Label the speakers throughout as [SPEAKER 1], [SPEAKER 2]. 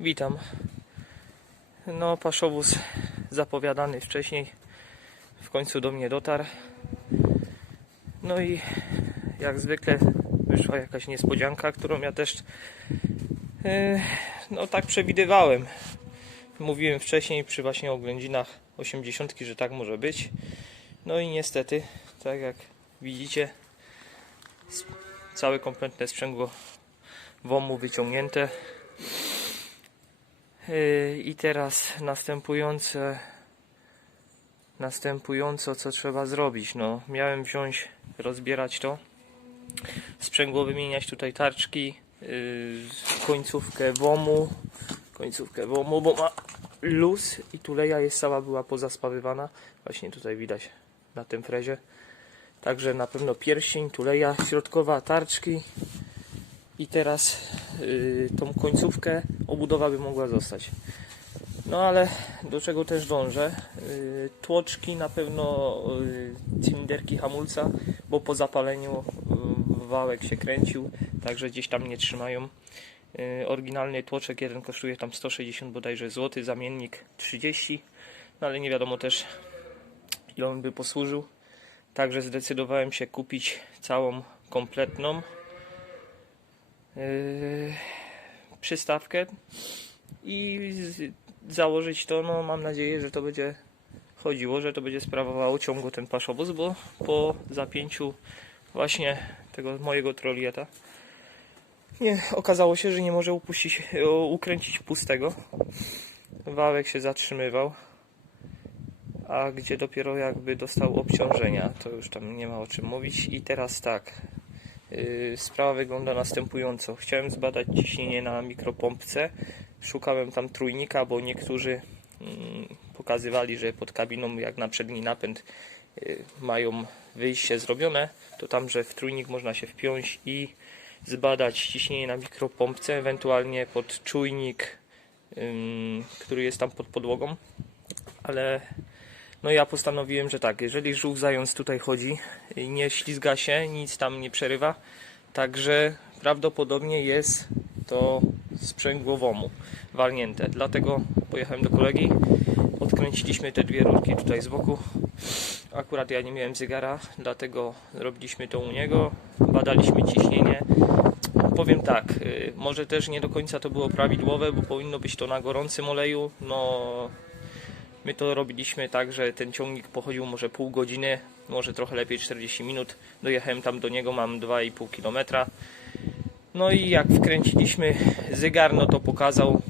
[SPEAKER 1] Witam. No, paszowóz zapowiadany wcześniej w końcu do mnie dotarł. No i jak zwykle wyszła jakaś niespodzianka, którą ja też e, no tak przewidywałem. Mówiłem wcześniej przy właśnie oględzinach 80, że tak może być. No i niestety, tak jak widzicie, całe kompletne sprzęgło WOMU wyciągnięte. Yy, I teraz następujące następująco co trzeba zrobić. No, miałem wziąć, rozbierać to. Sprzęgło wymieniać tutaj tarczki, yy, końcówkę WOMU, końcówkę WOMU, bo ma luz i tuleja jest cała była pozaspawywana. Właśnie tutaj widać na tym frezie. Także na pewno pierścień, tuleja środkowa, tarczki i teraz yy, tą końcówkę obudowa by mogła zostać. No ale do czego też dążę? Yy, tłoczki na pewno yy, cylinderki hamulca, bo po zapaleniu yy, wałek się kręcił, także gdzieś tam nie trzymają. Oryginalny tłoczek jeden kosztuje tam 160 bodajże złoty, zamiennik 30, no ale nie wiadomo też ile on by posłużył. Także zdecydowałem się kupić całą kompletną przystawkę i założyć to. No, mam nadzieję, że to będzie chodziło, że to będzie sprawowało ciągu ten paszowóz, bo po zapięciu właśnie tego mojego trolieta nie, okazało się, że nie może upuścić, ukręcić pustego. Wałek się zatrzymywał, a gdzie dopiero jakby dostał obciążenia, to już tam nie ma o czym mówić. I teraz tak, Yy, Sprawa wygląda następująco. Chciałem zbadać ciśnienie na mikropompce. Szukałem tam trójnika, bo niektórzy mm, pokazywali, że pod kabiną, jak na przedni napęd, yy, mają wyjście zrobione. To tam, że w trójnik można się wpiąć i zbadać ciśnienie na mikropompce, ewentualnie pod czujnik, który jest tam pod podłogą. Ale no ja postanowiłem, że tak, jeżeli żółw zając tutaj chodzi, nie ślizga się, nic tam nie przerywa, także prawdopodobnie jest to sprzęgło WOMU walnięte. Dlatego pojechałem do kolegi, odkręciliśmy te dwie rurki tutaj z boku. Akurat ja nie miałem zegara, dlatego robiliśmy to u niego, badaliśmy ciśnienie. Powiem tak, y, może też nie do końca to było prawidłowe, bo powinno być to na gorącym oleju. No, My to robiliśmy tak, że ten ciągnik pochodził może pół godziny, może trochę lepiej 40 minut. Dojechałem tam do niego, mam 2,5 km. No i jak wkręciliśmy zegar, no to pokazał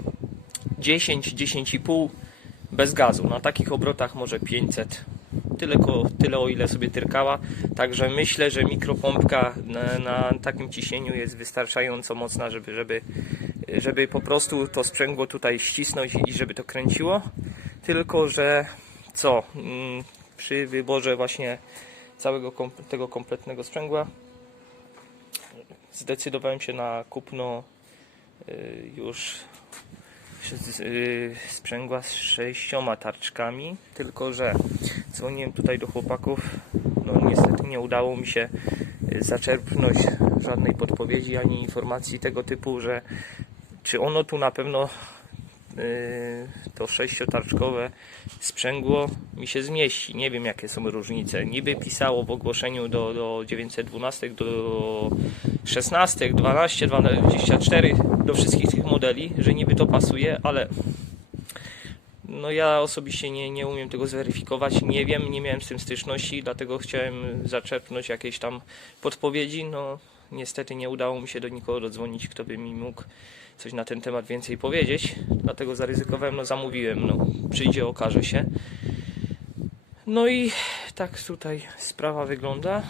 [SPEAKER 1] 10, 10,5 bez gazu. Na takich obrotach może 500. Tyle, tyle o ile sobie tyrkała. Także myślę, że mikropompka na, na takim ciśnieniu jest wystarczająco mocna, żeby, żeby, żeby po prostu to sprzęgło tutaj ścisnąć i żeby to kręciło. Tylko, że co? Mm, Przy wyborze właśnie całego tego kompletnego sprzęgła zdecydowałem się na kupno y, już z- y, sprzęgła z sześcioma tarczkami, tylko że dzwoniłem tutaj do chłopaków, no niestety nie udało mi się y, zaczerpnąć żadnej podpowiedzi ani informacji tego typu, że czy ono tu na pewno to sześciotarczkowe sprzęgło mi się zmieści. Nie wiem jakie są różnice. Niby pisało w ogłoszeniu do, do 912, do 16, 12, 24, do wszystkich tych modeli, że niby to pasuje, ale no ja osobiście nie, nie umiem tego zweryfikować, nie wiem, nie miałem z tym styczności, dlatego chciałem zaczerpnąć jakieś tam podpowiedzi. No niestety nie udało mi się do nikogo dodzwonić, kto by mi mógł coś na ten temat więcej powiedzieć, dlatego zaryzykowałem, no zamówiłem, no przyjdzie, okaże się. No i tak tutaj sprawa wygląda.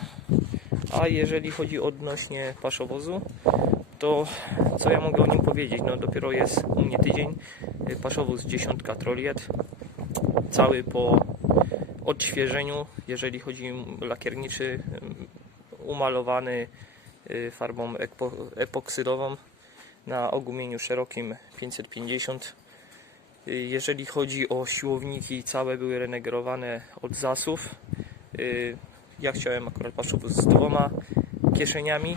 [SPEAKER 1] A jeżeli chodzi odnośnie paszowozu, to co ja mogę o nim powiedzieć? No dopiero jest u mnie tydzień. Paszowóz dziesiątka troliet. Cały po odświeżeniu, jeżeli chodzi lakierniczy, y, umalowany farbą epo, epoksydową na ogumieniu szerokim 550. Y, Jeżeli chodzi o siłowniki, całe były renegerowane od zasów. Y, Ja chciałem akurat paszowóz z dwoma kieszeniami.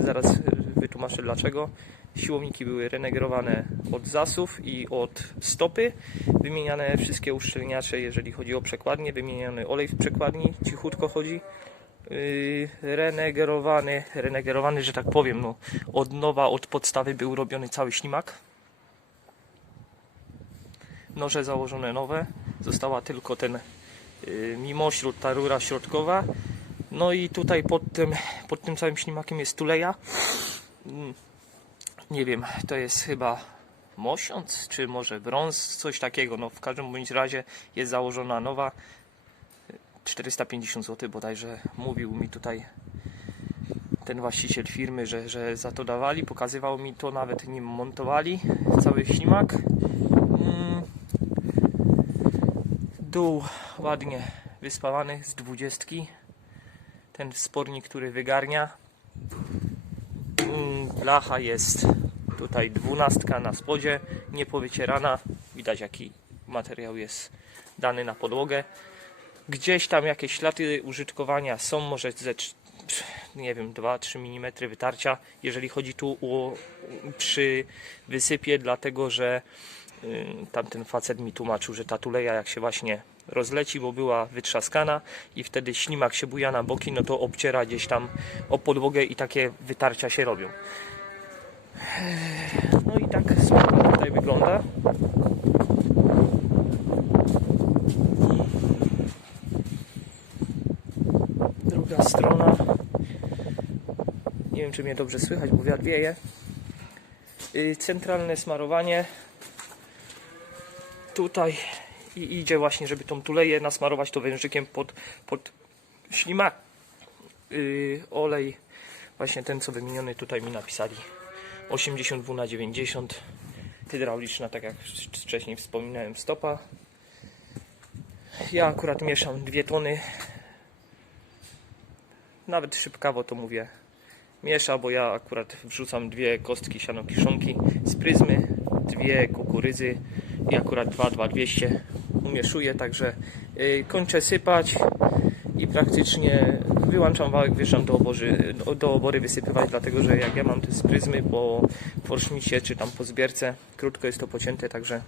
[SPEAKER 1] Zaraz y, wytłumaczę dlaczego. Siłowniki były renegerowane od zasów i od stopy. Wymieniane wszystkie uszczelniacze, jeżeli chodzi o przekładnię. Wymieniony olej w przekładni, cichutko chodzi. Yy, renegerowany, renegerowany, że tak powiem, no, od nowa, od podstawy był robiony cały ślimak. Noże założone nowe, została tylko ten yy, mimośród, ta rura środkowa. No i tutaj pod tym, pod tym całym ślimakiem jest tuleja. Mm, Nie wiem, to jest chyba mosiąc, czy może brąz, coś takiego. No w każdym bądź razie jest założona nowa. 450 zł bodajże mówił mi tutaj ten właściciel firmy, że, że za to dawali. Pokazywał mi to, nawet nim montowali cały ślimak. Mm. Dół ładnie wyspawany z dwudziestki. Ten spornik, który wygarnia. Mm, Blacha jest tutaj dwunastka na spodzie, niepowycierana. Widać jaki materiał jest dany na podłogę. Gdzieś tam jakieś ślady użytkowania są, może ze nie wiem, 2-3 mm wytarcia, jeżeli chodzi tu o przy wysypie, dlatego że y, tamten facet mi tłumaczył, że ta tuleja jak się właśnie rozleci, bo była wytrzaskana i wtedy ślimak się buja na boki, no to obciera gdzieś tam o podłogę i takie wytarcia się robią. No i tak sprawa tutaj wygląda. Druga strona. Nie wiem, czy mnie dobrze słychać, bo wiatr wieje. Y, Centralne smarowanie. Tutaj i idzie właśnie, żeby tą tuleję nasmarować to wężykiem pod, pod ślimak. Yy, olej, właśnie ten co wymieniony tutaj mi napisali 82 na 90 hydrauliczna, tak jak wcześniej wspominałem, stopa. Ja akurat mieszam dwie tony. Nawet szybkawo to mówię. Miesza, bo ja akurat wrzucam dwie kostki siano kiszonki z pryzmy, dwie kukurydzy i akurat 2, 2, 200 umieszuję, także y, kończę sypać i praktycznie wyłączam wałek, wjeżdżam do, obory, do, do obory wysypywać, dlatego że jak ja mam te z pryzmy po forszmicie czy tam po zbierce, krótko jest to pocięte, także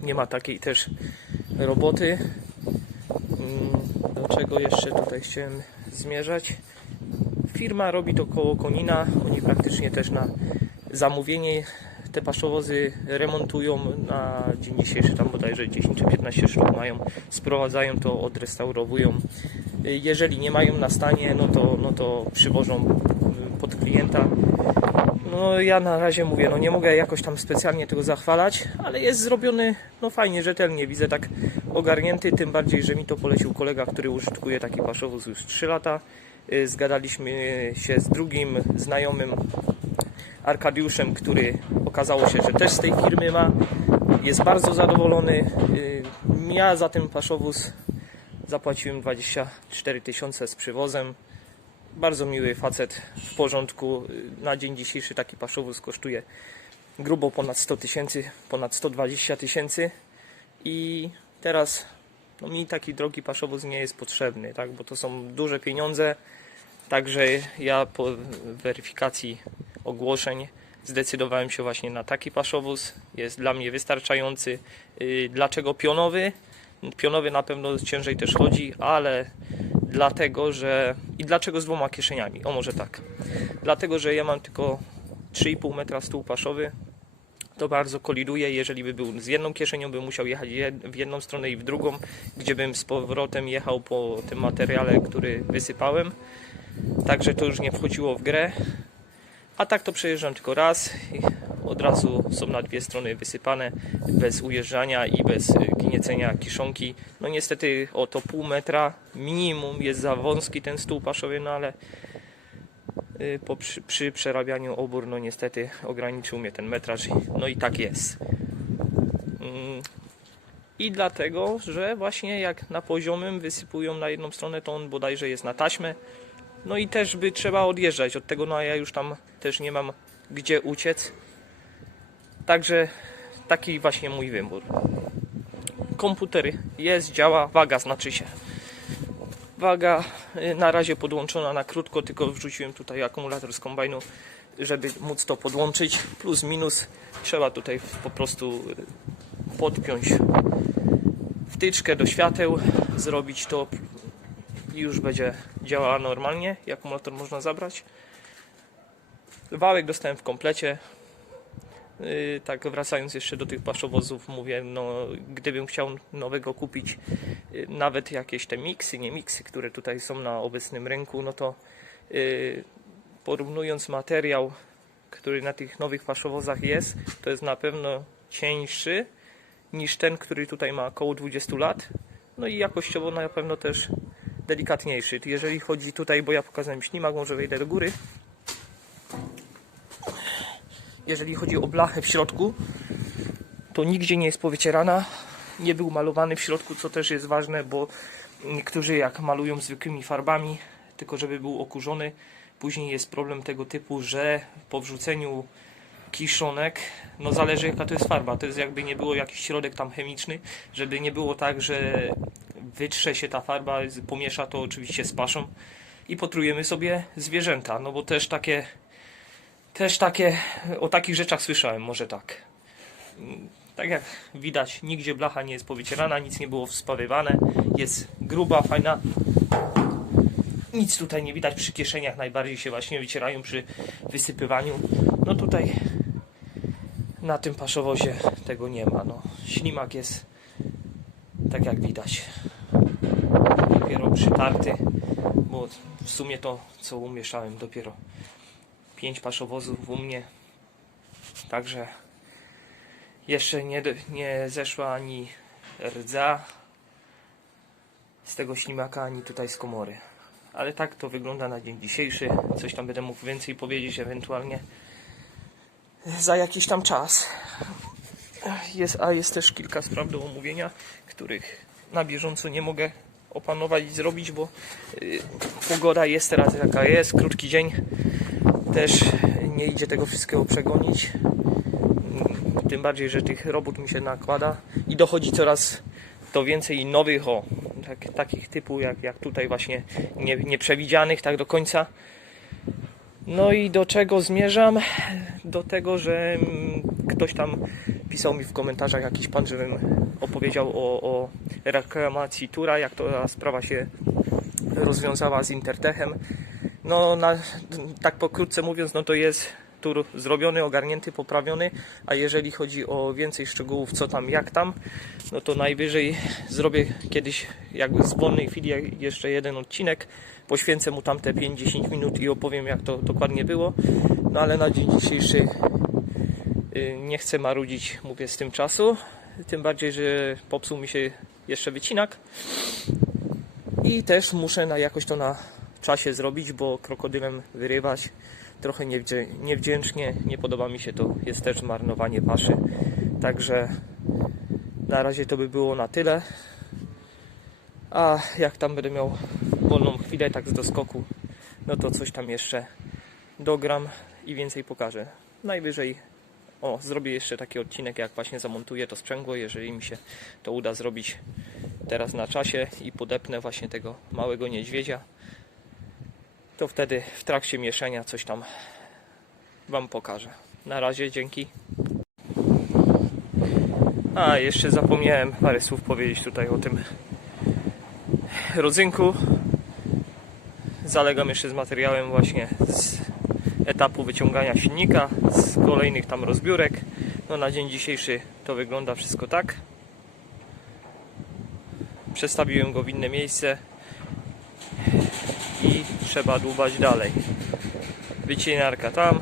[SPEAKER 1] nie ma takiej też roboty. Mm, Do czego jeszcze tutaj chciałem zmierzać? Firma robi to koło Konina, oni praktycznie też na zamówienie te paszowozy remontują na dzień dzisiejszy, tam bodajże 10 czy 15 sztuk mają, sprowadzają to, odrestaurowują. Jeżeli nie mają na stanie, no to, no to przywożą y, pod klienta. No ja na razie mówię, no nie mogę jakoś tam specjalnie tego zachwalać, ale jest zrobiony no fajnie, rzetelnie, widzę tak ogarnięty, tym bardziej, że mi to polecił kolega, który użytkuje taki paszowóz już 3 lata. Y, Zgadaliśmy się z drugim znajomym Arkadiuszem, który okazało się, że też z tej firmy ma. Jest bardzo zadowolony. Y, Ja za ten paszowóz zapłaciłem 24 tysiące z przywozem. Bardzo miły facet, w porządku. Y, Na dzień dzisiejszy taki paszowóz kosztuje grubo ponad 100 tysięcy, ponad 120 tysięcy. I teraz no mi taki drogi paszowóz nie jest potrzebny, tak? bo to są duże pieniądze. Także ja po weryfikacji ogłoszeń zdecydowałem się właśnie na taki paszowóz. Jest dla mnie wystarczający. Yy, Dlaczego pionowy? Pionowy na pewno ciężej też chodzi, ale dlatego, że. I dlaczego z dwoma kieszeniami? O, może tak. Dlatego, że ja mam tylko 3,5 metra stół paszowy. To bardzo koliduje. Jeżeli by był z jedną kieszenią, bym musiał jechać w jedną stronę i w drugą, gdzie bym z powrotem jechał po tym materiale, który wysypałem. Także to już nie wchodziło w grę. A tak to przejeżdżam tylko raz od razu są na dwie strony wysypane, bez ujeżdżania i bez y, gniecenia kiszonki. No niestety o to pół metra minimum jest za wąski ten stół paszowy, no ale y, po, przy, przy przerabianiu obór, no niestety ograniczył mnie ten metraż, no i tak jest. Mm, I dlatego, że właśnie jak na poziomym wysypują na jedną stronę, to on bodajże jest na taśmę, no i też by trzeba odjeżdżać od tego, no a ja już tam też nie mam gdzie uciec. Także taki właśnie mój wybór. Komputer jest, działa, waga znaczy się. Waga y, na razie podłączona na krótko, tylko wrzuciłem tutaj akumulator z kombajnu żeby móc to podłączyć. Plus, minus, trzeba tutaj po prostu y, podpiąć wtyczkę do świateł, zrobić to i już będzie działała normalnie. Akumulator można zabrać. Wałek dostałem w komplecie. Yy, tak wracając jeszcze do tych paszowozów, mówię, no gdybym chciał nowego kupić yy, nawet jakieś te miksy, nie miksy, które tutaj są na obecnym rynku, no to yy, porównując materiał, który na tych nowych paszowozach jest, to jest na pewno cieńszy niż ten, który tutaj ma około 20 lat. No i jakościowo na pewno też delikatniejszy. Jeżeli chodzi tutaj, bo ja pokazałem ślimak, może wejdę do góry. Jeżeli chodzi o blachę w środku, to nigdzie nie jest powycierana. Nie był malowany w środku, co też jest ważne, bo niektórzy jak malują zwykłymi farbami, tylko żeby był okurzony, później jest problem tego typu, że po wrzuceniu kiszonek, no zależy jaka to jest farba, to jest jakby nie było jakiś środek tam chemiczny, żeby nie było tak, że wytrze się ta farba, pomiesza to oczywiście z paszą i potrujemy sobie zwierzęta, no bo też takie też takie, o takich rzeczach słyszałem, może tak. Tak jak widać, nigdzie blacha nie jest powycierana, nic nie było wspawywane, jest gruba, fajna. Nic tutaj nie widać przy kieszeniach, najbardziej się właśnie wycierają przy wysypywaniu. No tutaj na tym paszowozie tego nie ma. No, ślimak jest tak jak widać. Dopiero przytarty, bo w sumie to co umieszczałem dopiero 5 paszowozów u mnie. Także jeszcze nie, nie zeszła ani rdza z tego ślimaka, ani tutaj z komory. Ale tak to wygląda na dzień dzisiejszy. Coś tam będę mógł więcej powiedzieć ewentualnie za jakiś tam czas. Jest, a jest też kilka spraw do omówienia, których na bieżąco nie mogę opanować i zrobić, bo y, pogoda jest teraz jaka jest, krótki dzień. Też nie idzie tego wszystkiego przegonić. Tym bardziej, że tych robót mi się nakłada i dochodzi coraz to więcej nowych, o, tak, takich typu jak, jak tutaj właśnie nie, nieprzewidzianych tak do końca. No i do czego zmierzam? Do tego, że mm, ktoś tam pisał mi w komentarzach jakiś pan, żebym opowiedział o, o reklamacji Tura, jak to sprawa się rozwiązała z Intertechem. No, na, tak pokrótce mówiąc, no to jest tur zrobiony, ogarnięty, poprawiony, a jeżeli chodzi o więcej szczegółów, co tam, jak tam, no to najwyżej zrobię kiedyś, jakby z wolnej chwili, jeszcze jeden odcinek, poświęcę mu tamte 5-10 minut i opowiem, jak to dokładnie było, no ale na dzień dzisiejszy y, nie chcę marudzić, mówię, z tym czasu, tym bardziej, że popsuł mi się jeszcze wycinak i też muszę na jakoś to na czasie zrobić, bo krokodylem wyrywać trochę niewdzięcznie, nie podoba mi się to, jest też marnowanie paszy. Także na razie to by było na tyle. A jak tam będę miał wolną chwilę, tak z doskoku, no to coś tam jeszcze dogram i więcej pokażę. Najwyżej, o, zrobię jeszcze taki odcinek, jak właśnie zamontuję to sprzęgło, jeżeli mi się to uda zrobić teraz na czasie i podepnę właśnie tego małego niedźwiedzia, to wtedy w trakcie mieszania coś tam Wam pokażę. Na razie, dzięki. A, jeszcze zapomniałem parę słów powiedzieć tutaj o tym rodzynku. Zalegam jeszcze z materiałem właśnie z etapu wyciągania silnika, z kolejnych tam rozbiórek. No na dzień dzisiejszy to wygląda wszystko tak. Przestawiłem go w inne miejsce trzeba dłubać dalej. Wycinarka tam.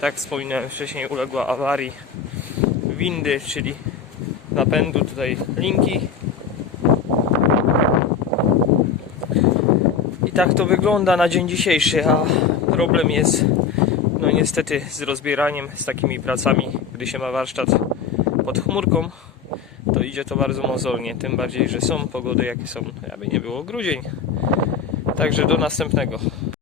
[SPEAKER 1] Tak wspominałem wcześniej, uległa awarii windy, czyli napędu, tutaj linki. I tak to wygląda na dzień dzisiejszy, a problem jest no niestety z rozbieraniem, z takimi pracami, gdy się ma warsztat pod chmurką, to idzie to bardzo mozolnie, tym bardziej, że są pogody jakie są, aby nie było grudzień. Także do następnego.